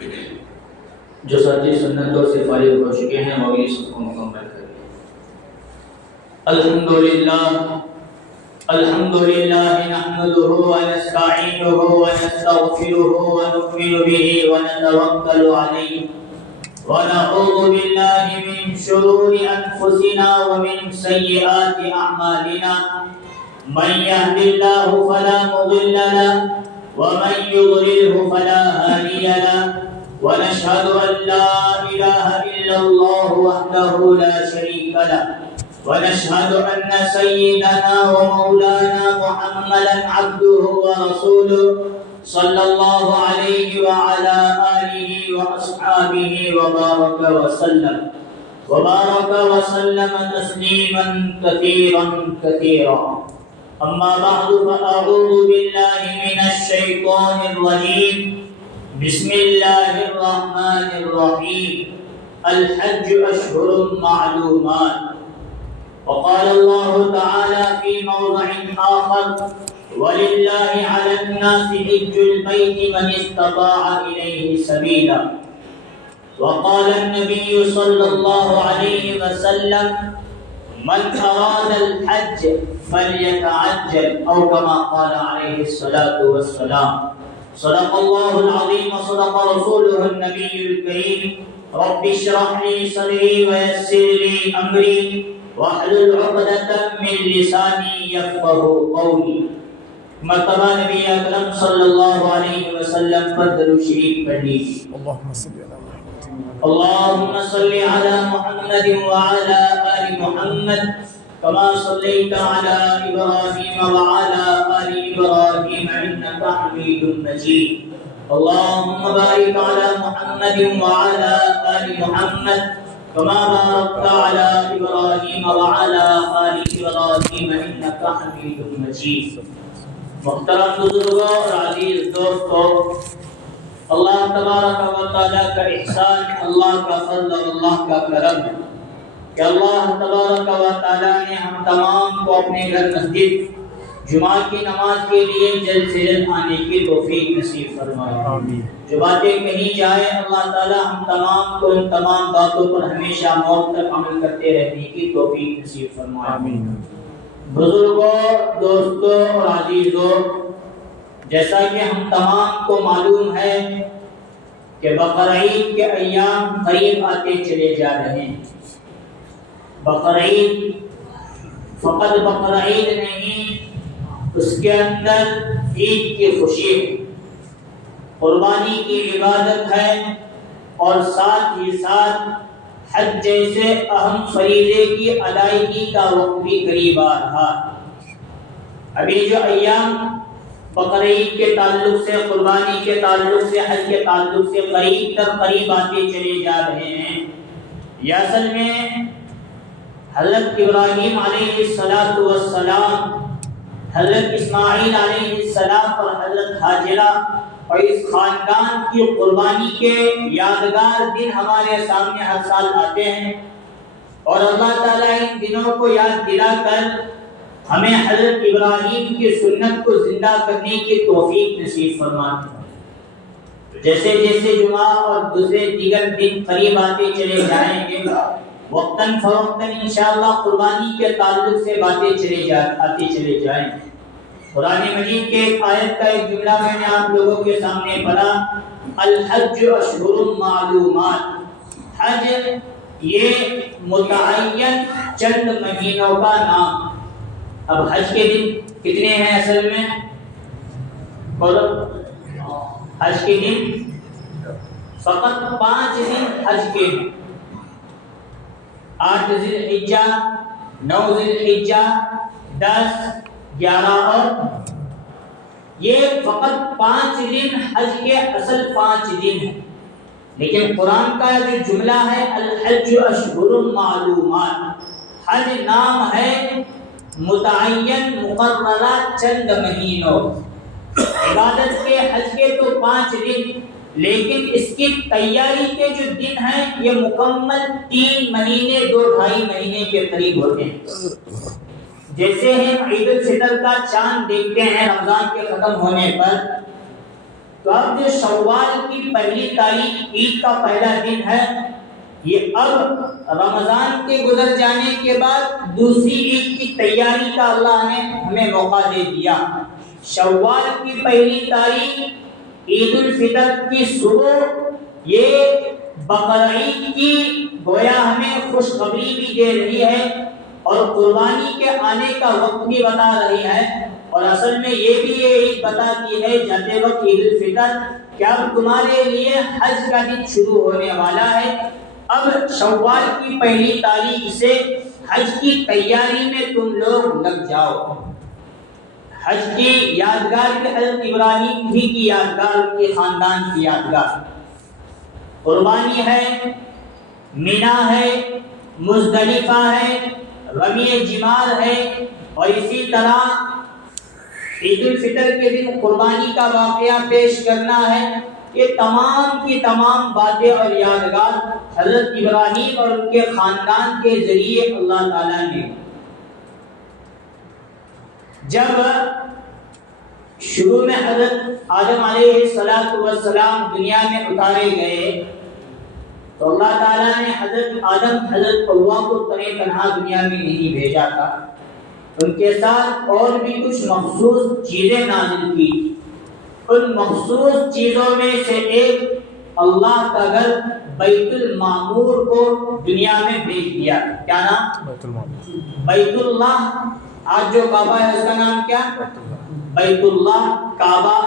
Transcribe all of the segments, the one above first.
جو ساتھی سنتوں سے فارغ ہو چکے ہیں وہ بھی سب کو مکمل کریں۔ الحمدللہ نحمده ونستعینه ونستغفره ونؤمن به ونتوکل علیہ ونعوذ باللہ من شرور انفسنا ومن سیئات اعمالنا من يهد الله فلا مضل له ومن يضلله فلا هادي له ونشهد أن لا إله إلا الله وحده لا شريك له ونشهد أن سيدنا ومولانا محمدا عبده ورسوله صلى الله عليه وعلى آله وأصحابه وبارك وسلم تسليما كثيرا كثيرا أما بعد فأعوذ بالله من الشيطان الرجيم بسم الله الرحمن الرحيم الحج أشهر معلومات وقال الله تعالى في موضع آخر ولله على الناس حج البيت من استطاع إليه سبيلا وقال النبي صلى الله عليه وسلم من أراد الحج فليتعجل أو كما قال عليه الصلاة والسلام صدق الله العظيم وصدق رسوله النبي الكريم رب اشرح لي صدري ويسر لي أمري واحلل عقدة من لساني يفقهوا قولي مرتبہ نبی اکرم صلی اللہ علیہ وسلم پر درود شریف پڑھیے۔ اللهم صل على محمد وعلى آل محمد كما صليت على إبراهيم وعلى آل إبراهيم إنك حميد مجيد اللهم بارك على محمد وعلى آل محمد كما باركت على إبراهيم وعلى آل إبراهيم إنك حميد مجيد۔ محترم بزرگوں اور عزیز دوستوں، اللہ تبارک و تعالیٰ کا احسان، اللہ کا فضل اور اللہ کا کرم ہے کہ اللہ تبارک و تعالیٰ نے ہم تمام کو اپنے گھر مسجد جمعہ کی نماز کے لیے جلد سے جلد آنے کی توفیق نصیب فرمائے۔ جو باتیں کہی جائے اللہ تعالیٰ ہم تمام کو ان تمام باتوں پر ہمیشہ موت تک عمل کرتے رہنے کی توفیق نصیب فرمائے۔ بزرگوں، دوستوں اور عزیزوں، جیسا کہ ہم تمام کو معلوم ہے کہ بقرعید کے ایام قریب آتے چلے جا رہے ہیں۔ بقرعید فقط بقرعید نہیں، اس کے اندر عید کی خوشی ہے، قربانی کی عبادت ہے، اور ساتھ ہی ساتھ حج جیسے اہم فریضے کی ادائیگی کا وقت بھی قریب آ رہا۔ ابھی جو ایام بقرعید کے تعلق سے، قربانی کے تعلق سے، حج کے تعلق سے قریب تر قریب آتے چلے جا رہے ہیں، یہ اصل میں حضرت ابراہیم علیہ السلام، حضرت اسماعیل علیہ السلام اور حضرت حاجرہ اور اس خاندان کی قربانی کے یادگار دن ہمارے سامنے ہر سال آتے ہیں، اور اللہ تعالیٰ ان دنوں کو یاد دلا کر ہمیں حضرت ابراہیم کی سنت کو زندہ کرنے کی توفیق نصیب فرماتے ہیں۔ جیسے جیسے جمعہ اور دوسرے دیگر دن قریب آتے چلے جائیں گے، وقتاً فوقتاً انشاءاللہ قربانی کے تعلق سے باتیں آتے چلے جائیں گے۔ قرآن مجید کے ایک آیت کا ایک جملہ میں نے آپ لوگوں کے سامنے پڑھا، الحج اشہر معلومات، حج یہ متعین چند مہینوں کا نام۔ اب حج کے دن کتنے ہیں اصل میں؟ حج کے دن فقط 5 دن حج کے ہیں، 8 ذی الحجہ، 9 ذی الحجہ، 10، 11 اور یہ فقط 5 دن حج کے اصل 5 دن ہیں۔ لیکن قرآن کا جو جملہ ہے الحج اشہر معلومات، حج نام ہے متعین مقررہ چند مہینوں۔ عبادت کے حج کے تو 5 دن، لیکن اس کی تیاری کے جو دن ہیں یہ مکمل 3 مہینے 2-2.5 مہینے کے قریب ہوتے ہیں۔ جیسے ہم عید الفطر کا چاند دیکھتے ہیں رمضان کے ختم ہونے پر، تو اب جو شوال کی پہلی تاریخ عید کا پہلا دن ہے، یہ اب رمضان کے گزر جانے کے بعد دوسری عید کی تیاری کا اللہ نے ہمیں موقع دے دیا۔ شوال کی پہلی تاریخ عید الفطر کی صبح یہ بقرعید کی گویا ہمیں خوشخبری بھی دے رہی ہے اور قربانی کے آنے کا وقت بھی بتا رہی ہے، اور اصل میں یہ بھی یہ عید بتاتی ہے جاتے وقت عید الفطر کہ اب تمہارے لیے حج کا دن شروع ہونے والا ہے۔ اب شوال کی پہلی تاریخ سے حج کی تیاری میں تم لوگ لگ جاؤ۔ حج کی یادگار کے حضرت ابراہیم بھی کی یادگار، ان کے خاندان کی یادگار قربانی ہے، مینا ہے، مزدلفہ ہے، رمی جمار ہے، اور اسی طرح عید الفطر کے دن قربانی کا واقعہ پیش کرنا ہے۔ یہ تمام کی تمام باتیں اور یادگار حضرت ابراہیم اور ان کے خاندان کے ذریعے اللہ تعالیٰ نے، جب شروع میں حضرت آدم علیہ السلام دنیا میں اتارے گئے تو اللہ تعالیٰ نے حضرت آدم حضرت حوا کو تنہا تنہا دنیا میں نہیں بھیجا تھا، ان کے ساتھ اور بھی کچھ مخصوص چیزیں نازل کی۔ ان مخصوص چیزوں میں سے ایک اللہ کا گھر بیت المعمور کو دنیا میں بھیج دیا۔ کیا نام؟ بیت اللہ۔ آج جو کعبہ ہے اس کا نام کیا؟ بیت اللہ، کعبہ۔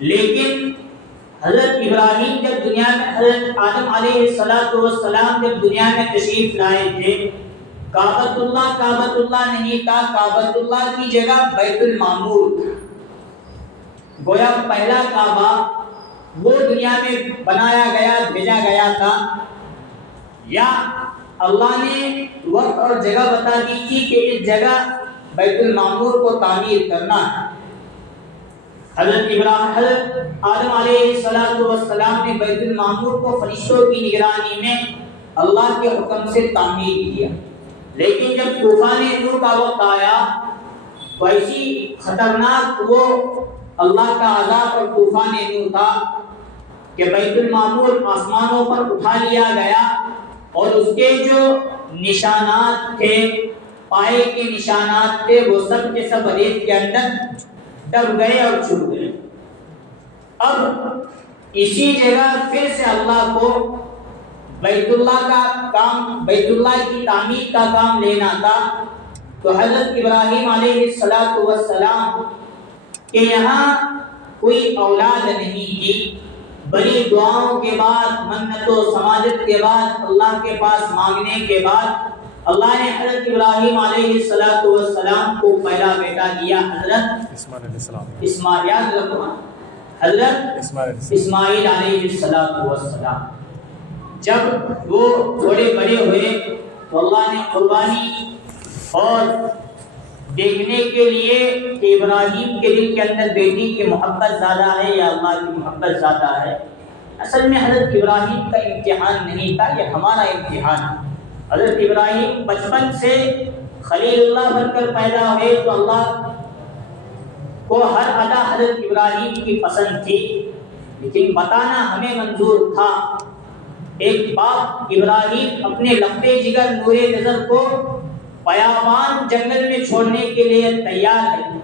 لیکن حضرت ابراہیم جب دنیا میں، حضرت آدم علیہ السلام جب دنیا میں تشریف لائے تھے، کعبۃ اللہ نہیں تھا، کعبۃ اللہ کی جگہ بیت المعمور تھا۔ گویا پہلا کعبہ وہ دنیا میں بنایا گیا، بھیجا گیا تھا، یا اللہ نے وقت اور جگہ بتا دی تھی کہ اس جگہ بیت المعمور کو تعمیر کرنا ہے۔ حضرت آدم علیہ السلام نے بیت المعمور کو فرشتوں کی نگرانی میں اللہ کے حکم سے تعمیر کیا، لیکن جب طوفان نوح کا وقت آیا تو ایسی خطرناک وہ اللہ کا عذاب اور طوفان نوح تھا کہ بیت المعمور آسمانوں پر اٹھا لیا گیا، اور اس کے جو نشانات تھے، پائے کے نشانات تھے، وہ سب کے سب ریت کے اندر دب گئے اور چھپ گئے۔ اب اسی جگہ پھر سے اللہ کو بیت اللہ کا کام، بیت اللہ کی تعمیر کا کام لینا تھا، تو حضرت ابراہیم علیہ السلام کہ یہاں کوئی اولاد نہیں تھی، بڑی دعاؤں کے بعد، منت و سماجت کے بعد، اللہ کے پاس مانگنے کے بعد اللہ نے حضرت ابراہیم علیہ السلام کو پہلا بیٹا دیا، حضرت اسماعیل، یاد رکھو، حضرت اسماعیل علیہ السلام۔ جب وہ تھوڑے بڑے ہوئے تو اللہ نے قربانی اور دیکھنے کے لیے کہ ابراہیم کے دل کے اندر بیٹی کی محبت زیادہ ہے یا اللہ کی محبت زیادہ ہے۔ اصل میں حضرت ابراہیم کا امتحان نہیں تھا، یہ ہمارا امتحان ہے۔ حضرت ابراہیم بچپن سے خلیل اللہ بن کر پیدا ہوئے تو اللہ کو ہر ادا حضرت ابراہیم کی پسند تھی، لیکن بتانا ہمیں منظور تھا۔ ایک باپ ابراہیم اپنے لبے جگر نور نظر کو بیابان جنگل میں چھوڑنے کے لیے تیار ہے،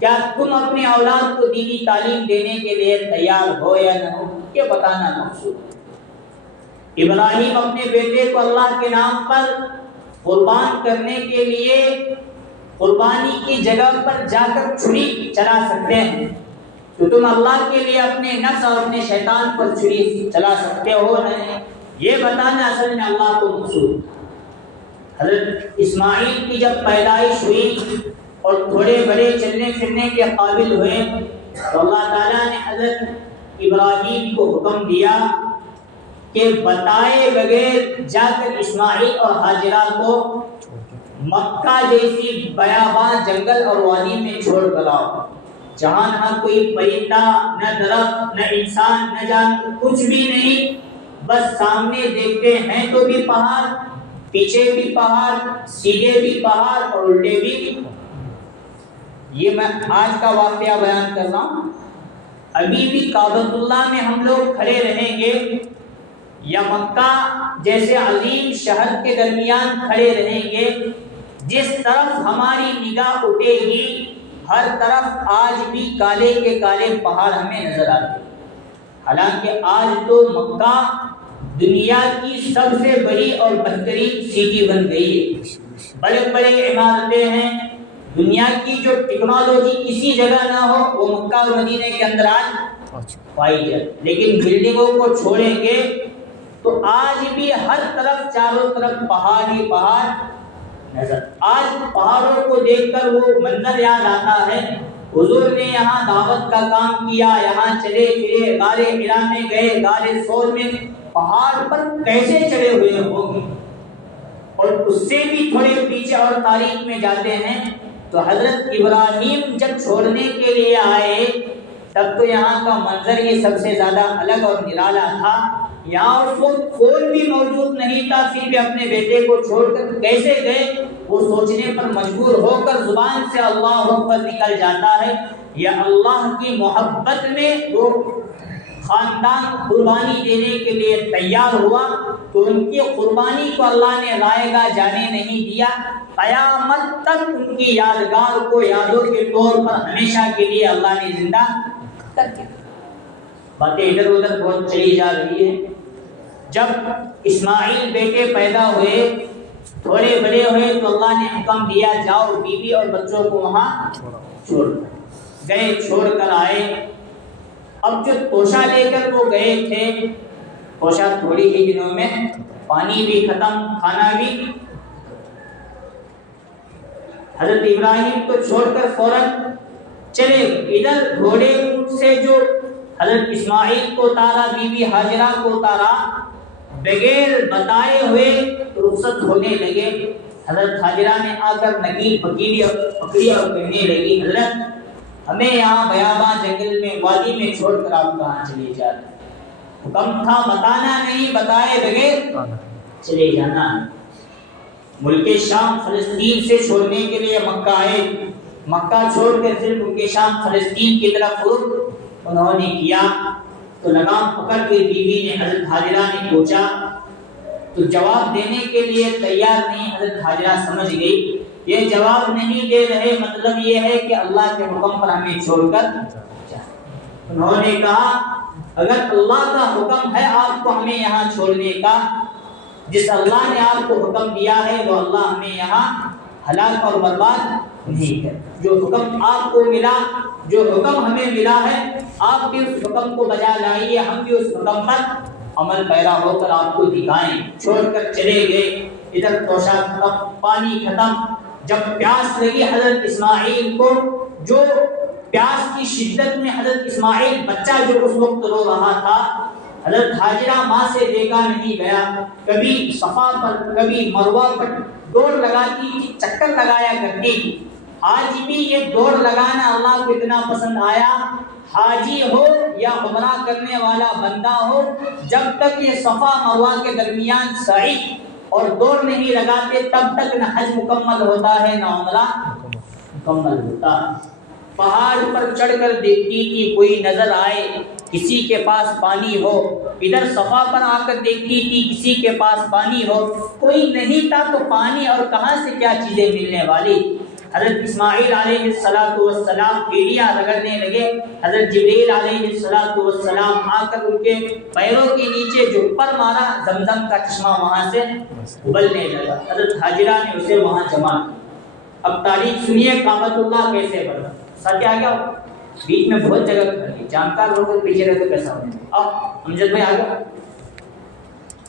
کیا تم اپنے اولاد کو دینی تعلیم دینے کے لیے تیار ہو یا نہ ہو، یہ بتانا مقصود ہے۔ ابراہیم اپنے بیٹے کو اللہ کے نام پر قربان کرنے کے لیے قربانی کی جگہ پر جا کر چھری چلا سکتے ہیں، تو تم اللہ کے لیے اپنے نفس اور اپنے شیطان پر چھری چلا سکتے ہو نہیں، یہ بتانا اصل میں اللہ کو مقصود ہے۔ حضرت اسماعیل کی جب پیدائش ہوئی اور تھوڑے بڑے چلنے پھرنے کے قابل ہوئے تو اللہ تعالیٰ نے حضرت ابراہیم کو حکم دیا کہ بتائے بغیر جا کر اسماعیل اور ہاجرہ کو مکہ جیسی بیابان جنگل اور وادی میں چھوڑ کر آؤ، جہاں نہ کوئی پرندہ، نہ درخت، نہ انسان، نہ جان، کچھ بھی نہیں، بس سامنے دیکھتے ہیں تو بھی پہاڑ، پیچھے بھی پہاڑ، سیدھے بھی پہاڑ اور الٹے بھی۔ یہ میں آج کا واقعہ بیان کر رہا ہوں۔ ابھی بھی کعبۃ اللہ میں ہم لوگ کھڑے رہیں گے یا مکہ جیسے عظیم شہر کے درمیان کھڑے رہیں گے، جس طرف ہماری نگاہ اٹھے گی ہر طرف آج بھی کالے کے کالے پہاڑ ہمیں نظر آتے ہیں۔ حالانکہ آج تو مکہ دنیا کی سب سے بڑی اور بہترین سٹی بن گئی ہے، بڑے بڑے عمارتیں ہیں، دنیا کی جو ٹیکنالوجی کسی جگہ نہ ہو وہ مکہ اور مدینہ کے اندر آج پائی جائے۔ لیکن بلڈنگوں کو چھوڑیں گے تو آج بھی ہر طرف چاروں طرف پہاڑ ہی پہاڑ نظر۔ آج پہاڑوں کو دیکھ کر وہ منظر یاد آتا ہے، حضور نے یہاں دعوت کا کام کیا، یہاں چلے پھرے، غار حرا میں گئے، غار ثور میں، پہاڑ پر کیسے چڑھے ہوئے ہوں گے۔ اور اس سے بھی تھوڑے پیچھے اور تاریخ میں جاتے ہیں تو حضرت ابراہیم جب چھوڑنے کے لیے آئے تب تو یہاں کا منظر یہ سب سے زیادہ الگ اور نرالا تھا، یہاں اس وقت کوئی بھی موجود نہیں تھا، پھر بھی اپنے بیٹے کو چھوڑ کر کیسے گئے وہ سوچنے پر مجبور ہو کر زبان سے اللہ اکبر نکل جاتا ہے۔ یا اللہ کی محبت میں وہ خاندان قربانی دینے کے لیے تیار ہوا تو ان کی قربانی کو اللہ نے رائے گاہ جانے نہیں دیا، قیامت تک ان کی یادگار کو یادوں کے طور پر ہمیشہ کے لیے اللہ نے زندہ کر کے۔ باتیں ادھر ادھر بہت چلی جا رہی ہے۔ جب اسماعیل بیٹے پیدا ہوئے، تھوڑے بڑے ہوئے تو اللہ نے حکم دیا جاؤ بیوی اور بچوں کو وہاں چھوڑ گئے، چھوڑ کر آئے۔ اب جو توشہ لے کر وہ گئے تھے، توشہ تھوڑی ہی دنوں میں پانی بھی ختم، کھانا بھی۔ حضرت ابراہیم کو چھوڑ کر فوراً چلے، ادھر گھوڑے سے جو حضرت اسماعیل کو اتارا، بیوی ہاجرہ کو اتارا، بغیر بتائے ہوئے رخصت ہونے لگے۔ حضرت ہاجرہ نے آ کر نگین پکڑی اور کہنے لگی حضرت ہمیں یہاں بیاباں جنگل میں وادی میں چھوڑ کر آپ کہاں چلے جا رہے ہیں؟ حکم تھا بتانا نہیں، بتائے بغیر چلے جانا۔ ملک شام فلسطین سے چھوڑنے کے لیے مکہ آئے، مکہ چھوڑ کر پھر ملک شام فلسطین کی طرف انہوں نے کیا تو لگام پکڑ کے بیوی نے حضرت ہاجرہ نے پوچھا تو جواب دینے کے لیے تیار نہیں۔ حضرت ہاجرہ سمجھ گئی یہ جواب نہیں دے رہے، مطلب یہ ہے کہ اللہ کے حکم پر ہمیں چھوڑ کر جائیں۔ انہوں نے کہا اگر اللہ کا حکم ہے آپ کو ہمیں یہاں چھوڑنے کا، جس اللہ نے آپ کو حکم دیا ہے وہ اللہ ہمیں یہاں ہلاک اور برباد نہیں کر۔ جو حکم آپ کو ملا، جو حکم ہمیں ملا ہے، آپ بھی اس حکم کو بجا لائیے، ہم بھی اس حکم پر عمل پیرا ہو کر آپ کو دکھائیں۔ چھوڑ کر چلے گئے، ادھر توشہ ختم، پانی ختم۔ جب پیاس لگی حضرت اسماعیل کو، جو پیاس کی شدت میں حضرت اسماعیل بچہ جو اس وقت رو رہا تھا، حضرت ہاجرہ ماں سے دیکھا نہیں گیا، کبھی صفا پر کبھی مروہ پر دوڑ لگاتی تھی، چکر لگایا کرتی تھی۔ آج بھی یہ دوڑ لگانا اللہ کو اتنا پسند آیا، حاجی ہو یا عمرہ کرنے والا بندہ ہو، جب تک یہ صفا مروہ کے درمیان سعی اور دوڑ نہیں لگاتے تب تک نہ حج مکمل ہوتا ہے نہ عمرہ مکمل ہوتا۔ پہاڑ پر چڑھ کر دیکھتی تھی کوئی نظر آئے، کسی کے پاس پانی ہو، ادھر صفا پر آ کر دیکھتی تھی کسی کے پاس پانی ہو، کوئی نہیں تھا تو پانی اور کہاں سے کیا چیزیں ملنے والی۔ حضرت اسماعیل علیہ السلام پیڑیاں رگڑنے لگے، حضرت جبریل علیہ السلام آ کر ان کے پیروں کے نیچے جو پر مارا، زمزم کا چشمہ وہاں سے ابلنے لگا۔ حضرت ہاجرہ نے اسے وہاں جمع کیا۔ اب تاریخ سنیے کعبۃ اللہ کیسے بنا۔ ساتھ آ گیا بیچ میں بہت جگہ کھڑی، جانکار لوگ پیچھے رہتے کیسا ہونے۔ اب امجد بھائی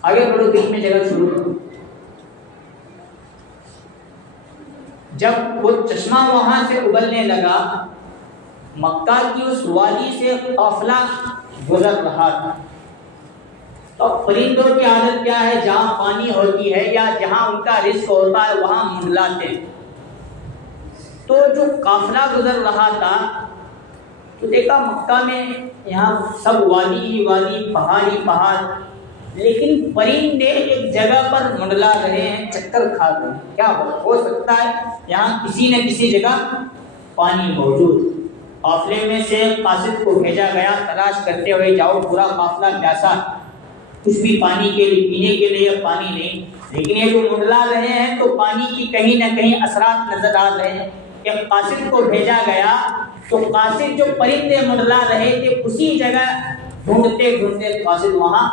آگے بڑھو، بیچ میں جگہ شروع کرو۔ جب وہ چشمہ وہاں سے ابلنے لگا، مکہ کی اس وادی سے قافلہ گزر رہا تھا، تو پرندوں کی عادت کیا ہے، جہاں پانی ہوتی ہے یا جہاں ان کا رزق ہوتا ہے وہاں منڈلاتے ہیں۔ تو جو قافلہ گزر رہا تھا تو دیکھا مکہ میں یہاں سب وادی وادی، پہاڑی پہاڑ، لیکن پرندے ایک جگہ پر منڈلا رہے ہیں، چکر کھا رہے ہیں۔ کیا ہو سکتا ہے یہاں کسی نہ کسی جگہ پانی موجود۔ قافلے میں سے قاصد کو بھیجا گیا تلاش کرتے ہوئے، جاؤ پورا قافلہ پیاسا، کچھ بھی پانی کے لیے پینے کے لیے پانی نہیں، لیکن یہ جو منڈلا رہے ہیں تو پانی کی کہیں نہ کہیں اثرات نظر آ رہے ہیں۔ ایک قاصد کو بھیجا گیا تو قاصد جو پرندے منڈلا رہے تھے اسی جگہ ڈھونڈتے ڈھونڈتے قاصد وہاں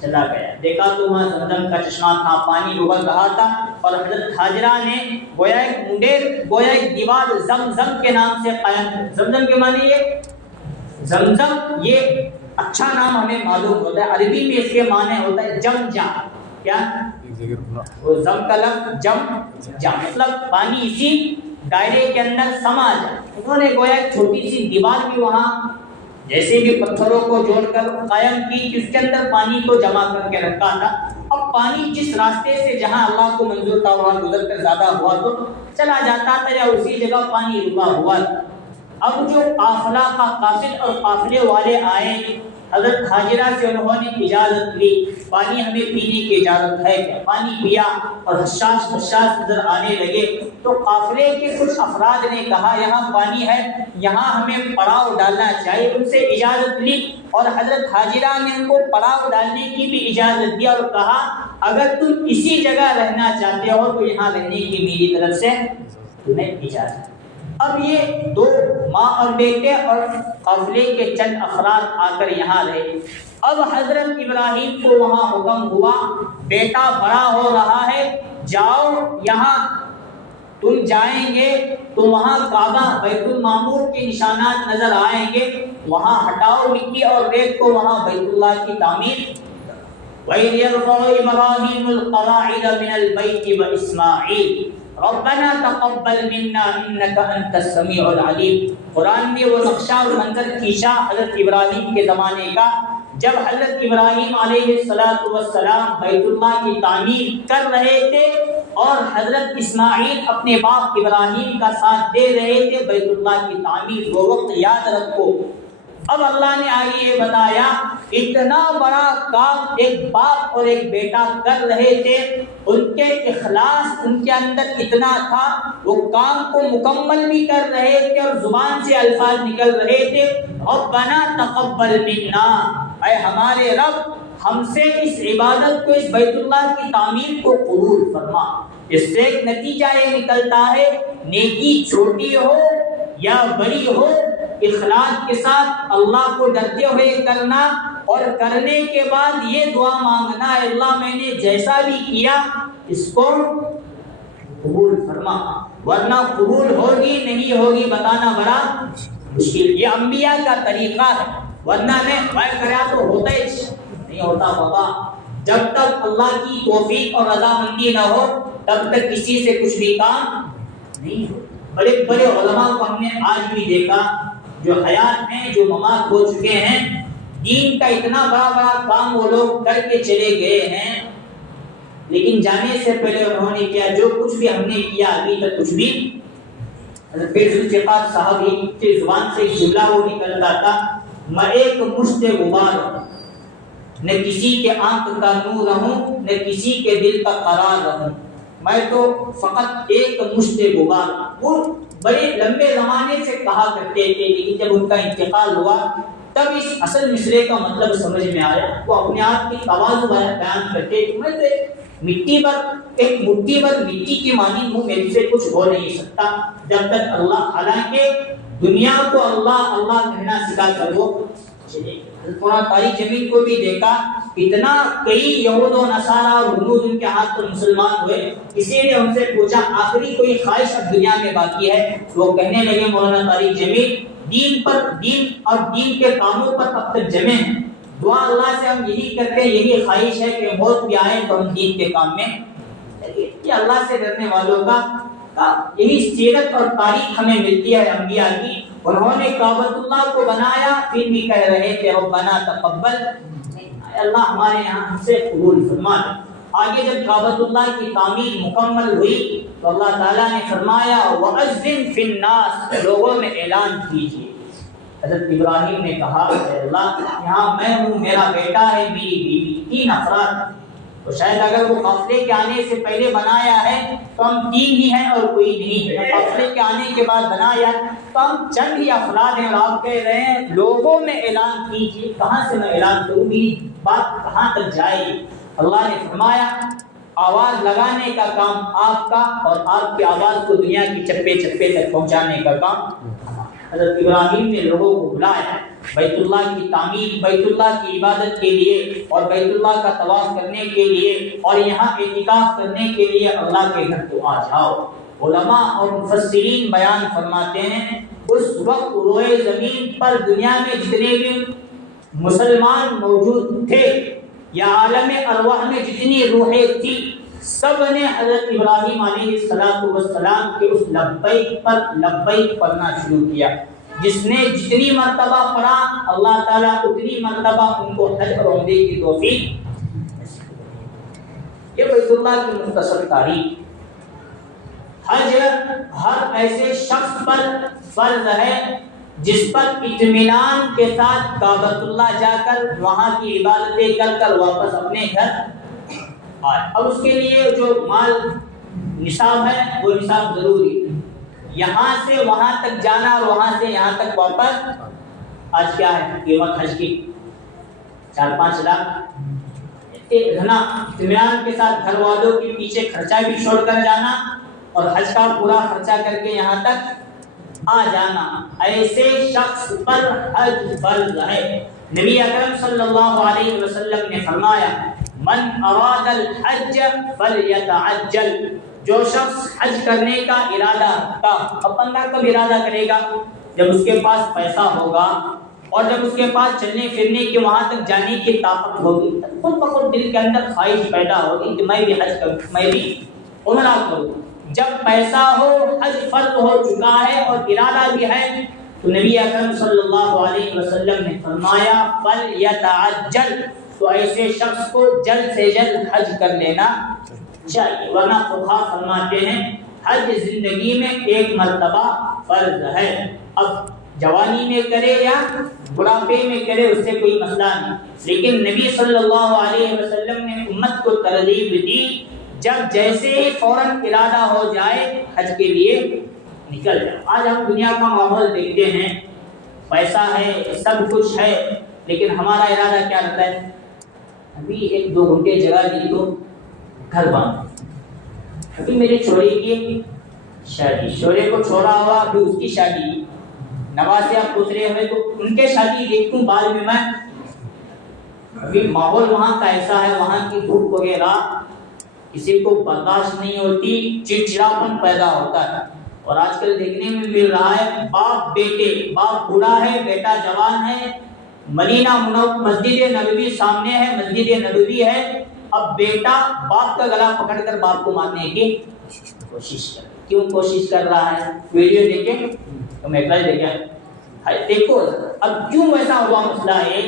چلا گیا، دیکھا تو وہاں زمزم کا چشمہ تھا، پانی ابل رہا تھا، اور حضرت ہاجرہ نے گویا ایک منڈیر، گویا ایک دیوار زمزم کے نام سے قائم کی۔ زمزم کے معنی یہ زمزم، یہ اچھا نام ہمیں معلوم ہوتا ہے، عربی میں اس کے معنی ہوتا ہے جم جا، کیا وہ زم کا لفظ جم جا مطلب پانی اسی دائرے کے اندر سما جائے۔ انہوں نے گویا ایک چھوٹی سی دیوار بھی وہاں جیسے بھی پتھروں کو جوڑ کر قائم کی کہ اس کے اندر پانی کو جمع کر کے رکھا تھا۔ اب پانی جس راستے سے جہاں اللہ کو منظور تھا وہاں گزر کر زیادہ ہوا تو چلا جاتا تھا، یا اسی جگہ پانی رکا ہوا تھا۔ اب جو قافلہ کا قاصد اور قافلے والے آئے، حضرت ہاجرہ سے انہوں نے اجازت لی، پانی ہمیں پینے کی اجازت ہے کیا؟ پانی پیا اور حشاش نظر آنے لگے تو قافلے کے کچھ افراد نے کہا یہاں پانی ہے، یہاں ہمیں پڑاؤ ڈالنا چاہیے، ان سے اجازت لی، اور حضرت ہاجرہ نے ان کو پڑاؤ ڈالنے کی بھی اجازت دی اور کہا اگر تم اسی جگہ رہنا چاہتے ہو تو یہاں رہنے کی میری طرف سے تمہیں اجازت۔ اب یہ دو ماں اور بیٹے اور قافلے کے چند افراد آ کر یہاں رہے۔ اب حضرت ابراہیم کو وہاں حکم ہوا، بیٹا بڑا ہو رہا ہے، جاؤ یہاں تم جائیں گے تو وہاں کعبہ بیت المعمور کے نشانات نظر آئیں گے، وہاں ہٹاؤ مٹی اور ریت کو، وہاں بیت اللہ کی تعمیر۔ وَإِذْ يَرْفَعُ إِبْرَاهِيمُ الْقَوَاعِدَ مِنَ الْبَيْتِ وَإِسْمَاعِيلُ رَبَّنَا تَقَبَّلْ مِنَّا إِنَّكَ أَنْتَ السَّمِيعُ الْعَلِيمُ۔ قرآن میں وہ نقشہ اور منظر کھینچا حضرت ابراہیم کے زمانے کا، جب حضرت ابراہیم علیہ السلام بیت اللہ کی تعمیر کر رہے تھے اور حضرت اسماعیل اپنے باپ ابراہیم کا ساتھ دے رہے تھے بیت اللہ کی تعمیر، وہ وقت یاد رکھو۔ اب اللہ نے آگے یہ بتایا اتنا بڑا کام ایک باپ اور ایک بیٹا کر رہے تھے، ان کے اخلاص ان کے اندر اتنا تھا، وہ کام کو مکمل بھی کر رہے تھے اور زبان سے الفاظ نکل رہے تھے ربنا تقبل منا، اے ہمارے رب ہم سے اس عبادت کو، اس بیت اللہ کی تعمیر کو قبول فرما۔ اس سے ایک نتیجہ یہ نکلتا ہے نیکی چھوٹی ہو یا بڑی ہو، اخلاص کے ساتھ اللہ کو ڈرتے ہوئے کرنا، اور کرنے کے بعد یہ دعا مانگنا ہے اللہ میں نے جیسا بھی کیا اس کو قبول فرما، ورنہ قبول ہوگی نہیں ہوگی بتانا بڑا مشکل۔ یہ انبیاء کا طریقہ ہے، ورنہ میں کرا تو ہوتا ہی نہیں ہوتا بابا، جب تک اللہ کی توفیق اور رضامندی نہ ہو تب تک کسی سے کچھ بھی کام نہیں ہو۔ بڑے بڑے علماء کو ہم نے آج بھی دیکھا جو حیات ہیں، جو ممات ہو چکے ہیں، دین کا اتنا بڑا بڑا کام وہ لوگ کر کے چلے گئے ہیں، لیکن جانے سے پہلے انہوں نے کیا جو کچھ بھی ہم نے کیا ابھی تک کچھ بھی۔ حضرت پیر ذوالفقار صاحب ہی کی زبان سے ایک جملہ وہ نکلتا تھا، میں ایک مشت غبار ہوں، نہ کسی کے آنکھ کا نور رہوں، نہ کسی کے دل کا قرار رہوں، میں تو فقط ایک مشت غبار۔ وہ بڑے لمبے زمانے سے کہا کرتے تھے، لیکن جب ان کا انتقال ہوا تب اس اصل مصرے کا مطلب سمجھ میں آیا۔ وہ اپنے آپ کی تواضع بیان کرتے تھے، میں تو مٹی پر ایک مٹھی پر مٹی کی مانند ہوں، میرے سے کچھ ہو نہیں سکتا جب تک اللہ، حالانکہ دنیا کو اللہ اللہ کہنا سکھا کر وہ چلے۔ قرآن تاریخ زمین کو بھی دیکھا، اتنا کئی یہود و نصارہ اور ہنود ان کے ہاتھ پر مسلمان ہوئے، کسی نے ان سے پوچھا آخری کوئی خواہش اب دنیا میں باقی ہے؟ وہ کہنے لگے مولانا طارق جمیل دین پر، دین اور دین کے کاموں پر اب تک جمے ہیں، دعا اللہ سے ہم یہی کرتے ہیں، یہی خواہش ہے کہ موت بھی آئے تو ہم دین کے کام میں چلیے۔ یہ اللہ سے ڈرنے والوں کا یہی سیرت اور تاریخ ہمیں ملتی ہے انبیاء کی۔ انہوں نے کعبۃ اللہ کو بنایا پھر بھی کہہ رہے تھے ربنا تقبل، اللہ ہمارے یہاں ہم سے قبول فرما۔ آگے جب کعبۃ اللہ کی تعمیر مکمل ہوئی تو اللہ تعالیٰ نے فرمایا وَأَذِّن فِي النَّاسِ، لوگوں میں اعلان کیجیے۔ حضرت ابراہیم نے کہا اے اللہ یہاں میں ہوں، میرا بیٹا ہے، میری بیوی، 3 افراد، تو شاید اگر وہ قافلے کے آنے سے پہلے بنایا ہے تو ہم 3 ہی ہیں اور کوئی نہیں ہے، قافلے کے آنے کے بعد بنایا تو ہم چند ہی افراد ہیں، اور آپ کہہ رہے ہیں لوگوں میں اعلان کیجیے، کہاں سے میں اعلان کروں گی، بات کہاں تک جائے گی؟ اللہ نے فرمایا آواز لگانے کا کام آپ کا، اور آپ کی آواز کو دنیا کی چپے چپے تک پہنچانے کا کام۔ حضرت ابراہیم نے لوگوں کو بلایا بیت اللہ کی تعمیر، بیت اللہ کی عبادت کے لیے، اور بیت اللہ کا طواف کرنے کے لیے، اور یہاں اعتکاف کرنے کے لیے اللہ کے گھر کو آ جاؤ۔ علماء اور مفسرین بیان فرماتے ہیں اس وقت روئے زمین پر دنیا میں جتنے بھی مسلمان موجود تھے یا عالم ارواح میں جتنی روحیں تھی، سب نے حضرت ابراہیم علیہ السلام کے اس لبیک پر لبیک پڑھنا شروع کیا۔ جس نے جتنی مرتبہ پڑھا اللہ تعالیٰ اتنی مرتبہ ان کو حج اور عمرے کی توفیق۔ یہ بیت اللہ کی مختصر تاریخ۔ حج ہر ایسے شخص پر فرض ہے جس پر اطمینان کے ساتھ کعبۃ اللہ جا کر وہاں کی عبادتیں کر کر واپس اپنے گھر آئے۔ اب اس کے لیے جو مال نصاب ہے وہ نصاب ضروری ہے، یہاں سے وہاں تک جانا اور وہاں سے یہاں تک واپس۔ آج کیا ہے قیمت حج کی؟ 4-5 لاکھ رہنا، اطمینان کے ساتھ گھر والوں کے پیچھے خرچہ بھی چھوڑ کر جانا اور حج کا پورا خرچہ کر کے یہاں تک آ جانا، ایسے شخص پر حج فرض ہے۔ نبی اکرم صلی اللہ علیہ وسلم نے فرمایا من اراد الحج فلیتعجل، جو شخص حج کرنے کا ارادہ رکھتا، اب بندہ کب ارادہ کرے گا؟ جب اس کے پاس پیسہ ہوگا اور جب اس کے پاس چلنے پھرنے کے وہاں تک جانے کی طاقت ہوگی، خود بخود دل کے اندر خواہش پیدا ہوگی کہ میں بھی حج کروں، میں بھی عمرہ کروں۔ جب پیسہ ہو، حج فرض ہو چکا ہے اور ارادہ بھی ہے، تو نبی اکرم صلی اللہ علیہ وسلم نے فرمایا فلیتعجل، تو ایسے شخص کو جلد سے جلد حج کر لینا چاہیے، ورنہ فقہا فرماتے ہیں حج زندگی میں ایک مرتبہ فرض ہے۔ اب جوانی میں کرے یا بڑھاپے میں کرے اس سے کوئی مسئلہ نہیں، لیکن نبی صلی اللہ علیہ وسلم نے امت کو ترغیب دی جب جیسے ہی فوراً ارادہ ہو جائے حج کے لیے نکل جائے۔ آج ہم دنیا کا ماحول دیکھتے ہیں، پیسہ ہے، سب کچھ ہے، لیکن ہمارا ارادہ کیا رہتا ہے؟ ابھی 1-2 گھنٹے جگہ دی تو گھر باندھ، ابھی میرے چھوڑے کی شادی، شورے کو چھوڑا ہوا ابھی اس کی شادی، نواسے آپ پوچھ رہے ہوئے تو ان کے شادی دیکھوں بعد میں ابھی ماحول وہاں کا ایسا ہے، وہاں کی دھوپ وغیرہ کسی کو برداشت نہیں ہوتی، چڑچڑاپن پیدا ہوتا ہے۔ اور آج کل دیکھنے میں مل رہا ہے باپ بیٹے، باپ بوڑھا ہے بیٹا جوان ہے، مدینہ مسجد نبوی سامنے ہے، مسجد نبوی ہے، اب بیٹا باپ کا گلا پکڑ کر باپ کو مارنے کی کوشش کر، کیوں کوشش کر رہا ہے؟ ویڈیو دیکھیں تو میں کل دیکھیں، دیکھو اب کیوں ایسا ہوا مسئلہ ہے؟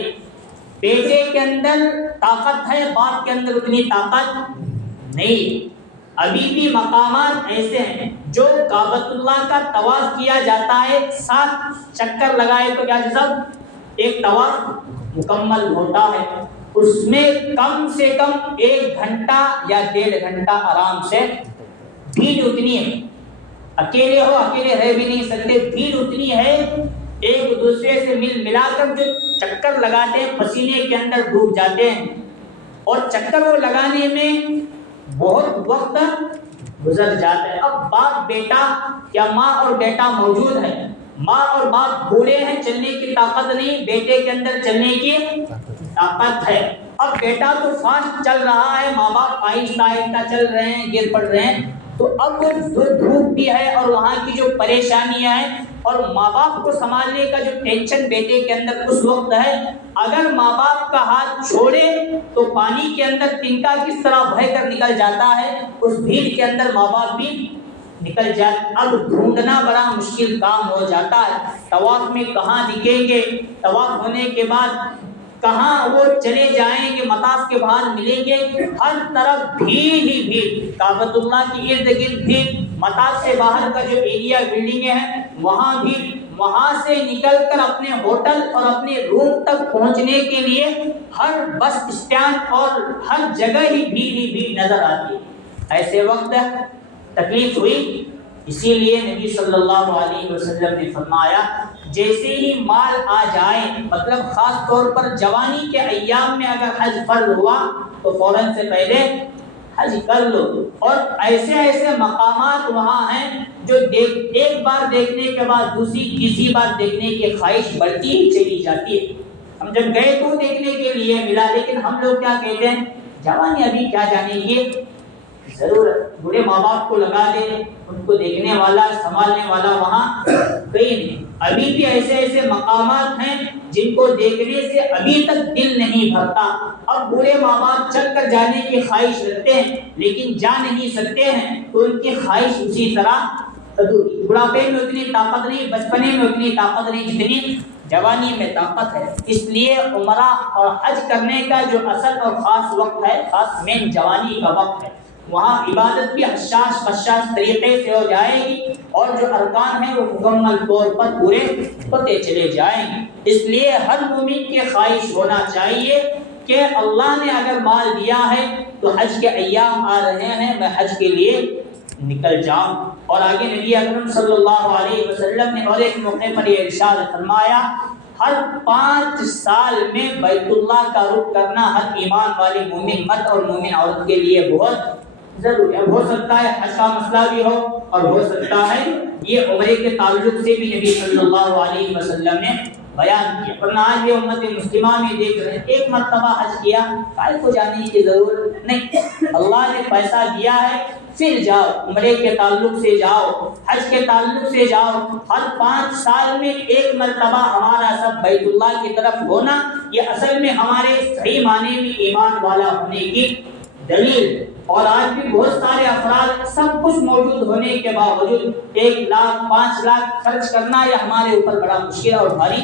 بیٹے کے اندر طاقت ہے، باپ کے اندر اتنی طاقت نہیں۔ ابھی بھی مقامات ایسے ہیں جو کعبۃ اللہ کا طواف کیا جاتا ہے، 7 چکر لگائے تو کیا سب ایک طواف مکمل ہوتا ہے، اس میں کم سے کم 1 گھنٹہ یا 1.5 گھنٹہ آرام سے بھیڑ اتنی ہے، اکیلے ہو اکیلے رہ بھی نہیں سکتے، بھیڑ اتنی ہے، ایک دوسرے سے ملا کر جو چکر لگاتے ہیں پسینے کے اندر ڈوب جاتے ہیں، اور چکر وہ لگانے میں بہت وقت گزر جاتا ہے۔ اب باپ بیٹا، کیا ماں اور بیٹا موجود ہے؟ ماں اور باپ بوڑھے ہیں، چلنے کی طاقت نہیں، بیٹے کے اندر چلنے کی طاقت ہے۔ اب بیٹا تو فاسٹ چل رہا ہے، ماں باپ آہستہ آہستہ چل رہے ہیں، گر پڑ رہے ہیں، تو اب وہ دھوپ بھی ہے اور وہاں کی جو پریشانیاں ہیں اور ماں باپ کو سنبھالنے کا جو ٹینشن بیٹے کے اندر اس وقت ہے، اگر ماں باپ کا ہاتھ چھوڑے تو پانی کے اندر تنکا کس طرح بہہ کر نکل جاتا ہے، اس بھیڑ کے اندر ماں باپ بھی نکل جاتے، اب ڈھونڈنا بڑا مشکل کام ہو جاتا ہے۔ طواف میں کہاں دکھیں گے، طواف ہونے کے بعد کہاں وہ چلے جائیں گے، مطاف کے باہر ملیں گے، ہر طرف بھیڑ ہی بھیڑ، کعبۃ اللہ کی ارد گرد بھیڑ، مطاف سے باہر کا جو ایریا بلڈنگیں ہیں وہاں بھی وہاں سے نکل کر اپنے ہوٹل اور اپنے روم تک پہنچنے کے لیے ہر بس اسٹینڈ اور ہر جگہ ہی بھیڑ نظر آتی ہے۔ ایسے وقت تکلیف ہوئی، اسی لیے نبی صلی اللہ علیہ وسلم نے فرمایا جیسے ہی مال آ جائے، مطلب خاص طور پر جوانی کے ایام میں اگر حج فرض ہوا تو فوراً سے پہلے حج کر لو۔ اور ایسے مقامات وہاں ہیں جو ایک بار دیکھنے کے بعد تیسری بار دیکھنے کی خواہش بڑھتی ہی چلی جاتی ہے۔ ہم جب گئے تو دیکھنے کے لیے ملا، لیکن ہم لوگ کیا کہتے ہیں، جوانی ابھی کیا جانے گی، ضرور بڑے ماں باپ کو لگا دے، ان کو دیکھنے والا سنبھالنے والا وہاں کہیں نہیں۔ ابھی بھی ایسے مقامات ہیں جن کو دیکھنے سے ابھی تک دل نہیں بھرتا۔ اب بوڑھے ماں باپ چل کر جانے کی خواہش رکھتے ہیں لیکن جا نہیں سکتے ہیں، تو ان کی خواہش اسی طرح ادھوری۔ بڑھاپے میں اتنی طاقت نہیں، بچپنے میں اتنی طاقت نہیں جتنی جوانی میں طاقت ہے۔ اس لیے عمرہ اور حج کرنے کا جو اصل اور خاص وقت ہے، خاص مین جوانی کا وقت ہے، وہاں عبادت بھی حشاش طریقے سے ہو جائے گی اور جو ارکان ہیں وہ مکمل طور پر پورے ہوتے چلے جائیں گے۔ اس لیے ہر مومن کی خواہش ہونا چاہیے کہ اللہ نے اگر مال دیا ہے تو حج کے ایام آ رہے ہیں، میں حج کے لیے نکل جاؤں۔ اور آگے نبی اکرم صلی اللہ علیہ وسلم نے اور ایک موقع پر یہ ارشاد فرمایا، ہر 5 سال میں بیت اللہ کا رخ کرنا ہر ایمان والے مومن مرد اور مومن عورت کے لیے بہت ضروری ہے۔ ہو سکتا ہے حج کا مسئلہ بھی ہو اور ہو سکتا ہے یہ عمرے کے تعلق سے بھی نبی صلی اللہ علیہ وسلم نے بیان کیا۔ ورنہ آج یہ امت مسلمہ میں دیکھ رہے ہیں، ایک مرتبہ حج کیا، کائے کو جانے کی ضرورت نہیں۔ اللہ نے پیسہ دیا ہے، پھر جاؤ، عمرے کے تعلق سے جاؤ، حج کے تعلق سے جاؤ۔ ہر 5 سال میں ایک مرتبہ ہمارا سب بیت اللہ کی طرف ہونا، یہ اصل میں ہمارے صحیح معنی میں ایمان والا ہونے کی دلیل۔ اور آج بھی بہت سارے افراد سب کچھ موجود ہونے کے باوجود 1 لاکھ 5 لاکھ خرچ کرنا یہ ہمارے اوپر بڑا مشکل اور بھاری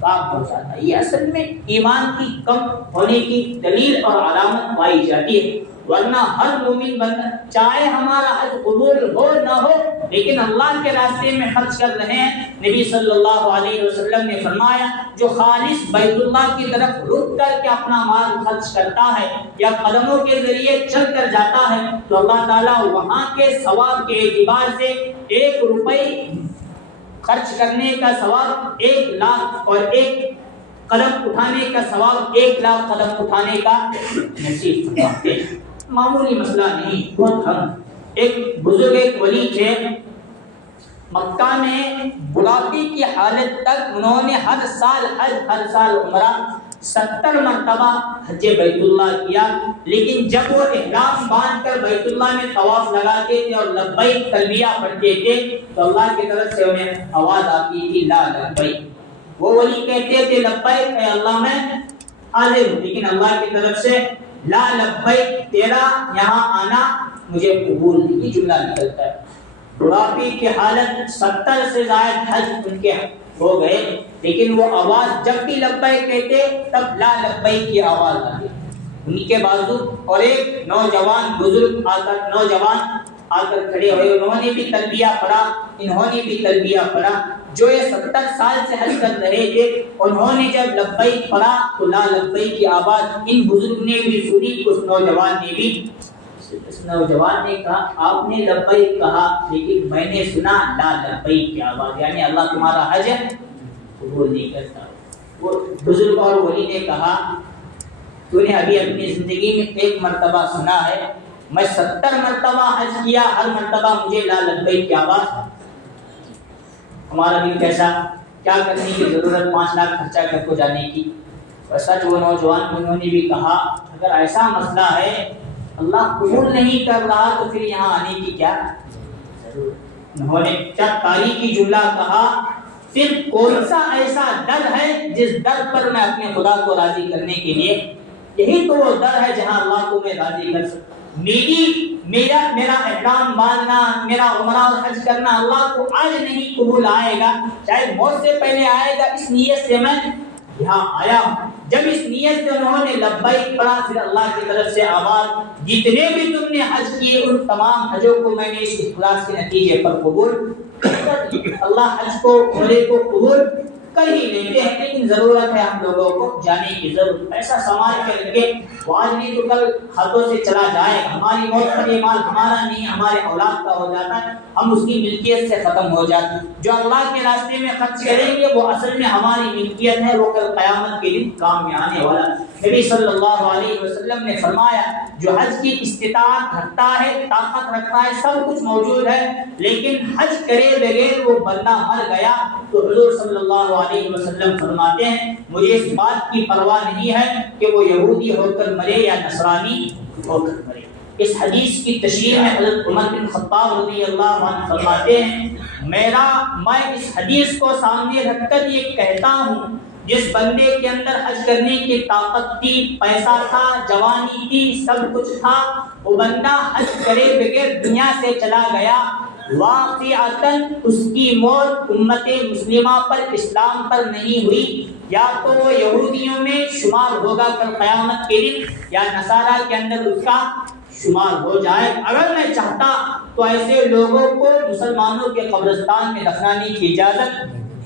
کام ہو جاتا ہے۔ یہ اصل میں ایمان کی کم ہونے کی دلیل اور علامت پائی جاتی ہے۔ ورنہ ہر مومن بندہ چاہے ہمارا حج قبول ہو نہ ہو، لیکن اللہ کے راستے میں خرچ کر رہے ہیں۔ نبی صلی اللہ علیہ وسلم نے فرمایا جو خالص بیت اللہ کی طرف رک کر کے اپنا مال خرچ کرتا ہے یا قدموں کے ذریعے چل کر جاتا ہے تو اللہ تعالیٰ وہاں کے ثواب کے اعتبار سے 1 روپے خرچ کرنے کا ثواب 1 لاکھ اور 1 قدم اٹھانے کا ثواب 1 لاکھ قدم اٹھانے کا نصیب فرماتے ہیں۔ معمولی مسئلہ نہیں، بہت ہم ایک بزرگ ایک ولی تھے، مکہ میں بڑھاپے کی حالت تک انہوں نے ہر سال حج ہر سال عمرہ 70 مرتبہ حج بیت اللہ کیا، لیکن جب وہ احرام باندھ کر بیت اللہ میں طواف لگاتے تھے اور لبیک تلبیہ پڑھتے تھے تو اللہ کی طرف سے انہیں آواز آتی تھی لا لبیک۔ وہ ولی کہتے تھے لبیک اے اللہ میں حاضر ہوں، لیکن اللہ کی طرف سے لا لبیک تیرا یہاں آنا مجھے قبول نہیں، یہ جملہ نکلتا ہے۔ بڑھاپے کی حالت 70 سے زائد حج ان کے ہو گئے، لیکن وہ آواز جب بھی لبیک کہتے تب لا لبیک کی آواز آتی۔ ان کے بازو اور ایک نوجوان بزرگ آ کر کھڑے ہوئے، انہوں نے بھی تلبیہ پڑھا، انہوں نے بھی تلبیہ پڑھا۔ جو یہ 70 سال سے حج کر رہے تھے انہوں نے جب لبیک پڑھا تو لا لبیک کی آواز ان بزرگ نے بھی سنی، اس نوجوان نے کہا آپ نے لبیک کہا لیکن میں نے سنا لا لبیک کی آواز، یعنی اللہ تمہارا حج قبول نہیں کرتا۔ وہ بزرگ اور ولی نے کہا تو نے ابھی اپنی زندگی میں 1 مرتبہ سنا ہے، میں 70 مرتبہ حج کیا، ہر مرتبہ مجھے لا لبیک کی آواز۔ ہمارا دل کیسا، کیا کرنے کی ضرورت 5 لاکھ خرچہ کر کو جانے کی۔ سچ وہ نوجوان انہوں نے بھی کہا اگر ایسا مسئلہ ہے اللہ قبول نہیں کر رہا تو پھر یہاں آنے کی کیا ضرورت۔ انہوں نے کیا تاریخی جملہ کہا، پھر کون سا ایسا در ہے جس در پر میں اپنے خدا کو راضی کرنے کے لیے، یہی تو وہ در ہے جہاں اللہ کو میں راضی کر سکتا۔ میرا احرام باندھنا، میرا عمرہ اور حج کرنا اللہ کو آج نہیں قبول آئے گا، شاید موت سے پہلے آئے گا، اس نیت سے میں یہاں آیا ہوں۔ جب اس نیت سے انہوں نے لبیک پڑھا پھر اللہ کی طرف سے آواز جتنے بھی تم نے حج کیے ان تمام حجوں کو میں نے اس اخلاص کے نتیجے پر قبول اللہ حج کو عمرے کو قبول کر ہی لیتے ہیں، لیکن ضرورت ہے ہم لوگوں کو جانے کی ضرورت۔ ایسا سماج کے لگے وہ آج نہیں تو کل ہاتھوں سے چلا جائے، ہماری موت پر یہ مال ہمارا نہیں ہمارے اولاد کا ہو جاتا ہے، ہم اس کی ملکیت سے ختم ہو جاتے ہیں۔ جو اللہ کے راستے میں خرچ کریں گے وہ اصل میں ہماری ملکیت ہے، وہ کل قیامت کے دن کام میں آنے والا ہے۔ نبی صلی اللہ علیہ وسلم نے فرمایا جو حج کی استطاعت رکھتا ہے، طاقت رکھتا ہے، سب کچھ موجود ہے، لیکن حج کرے بغیر وہ بندہ مر گیا تو حضور صلی اللہ علیہ وسلم فرماتے ہیں مجھے اس بات کی پرواہ نہیں ہے کہ وہ یہودی ہو کر مرے یا نصرانی ہو کر مرے۔ اس حدیث کی تشریح میں حضرت عمر بن خطاب رضی اللہ عنہ فرماتے ہیں میں اس حدیث کو سامنے رکھ کر یہ کہتا ہوں جس بندے کے اندر حج کرنے کی طاقت تھی، پیسہ تھا، جوانی تھی، سب کچھ تھا، وہ بندہ حج کرے بغیر دنیا سے چلا گیا، واقعتاً اس کی موت امت مسلمہ پر، اسلام پر نہیں ہوئی، یا تو وہ یہودیوں میں شمار ہوگا کل قیامت کے دن یا نصارہ کے اندر اس کا شمار ہو جائے۔ اگر میں چاہتا تو ایسے لوگوں کو مسلمانوں کے قبرستان میں دفنانے کی اجازت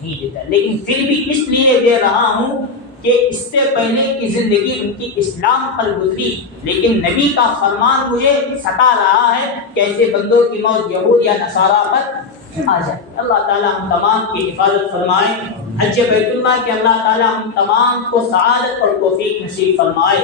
نہیں دیتا، لیکن پھر بھی اس لیے دے رہا ہوں کہ اس سے پہلے کی زندگی ان کی اسلام پر گزری، لیکن نبی کا فرمان مجھے ستا رہا ہے کہ ایسے بندوں کی موت یہود یا نصارہ پر آ جائے۔ اللہ تعالی ہم تمام کی حفاظت فرمائے، حج بیت اللہ کے اللہ تعالی ہم تمام کو سعادت اور توفیق نصیب فرمائے،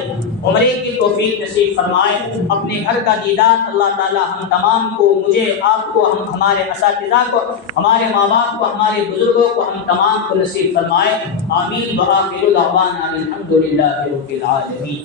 عمرے کی توفیق نصیب فرمائے، اپنے گھر کا دیدار اللہ تعالی ہم تمام کو، مجھے، آپ کو، ہمارے اساتذہ کو، ہمارے ماں باپ کو، ہمارے بزرگوں کو، ہم تمام کو نصیب فرمائے۔ آمین وآخر دعوانا الحمدللہ رب العالمین۔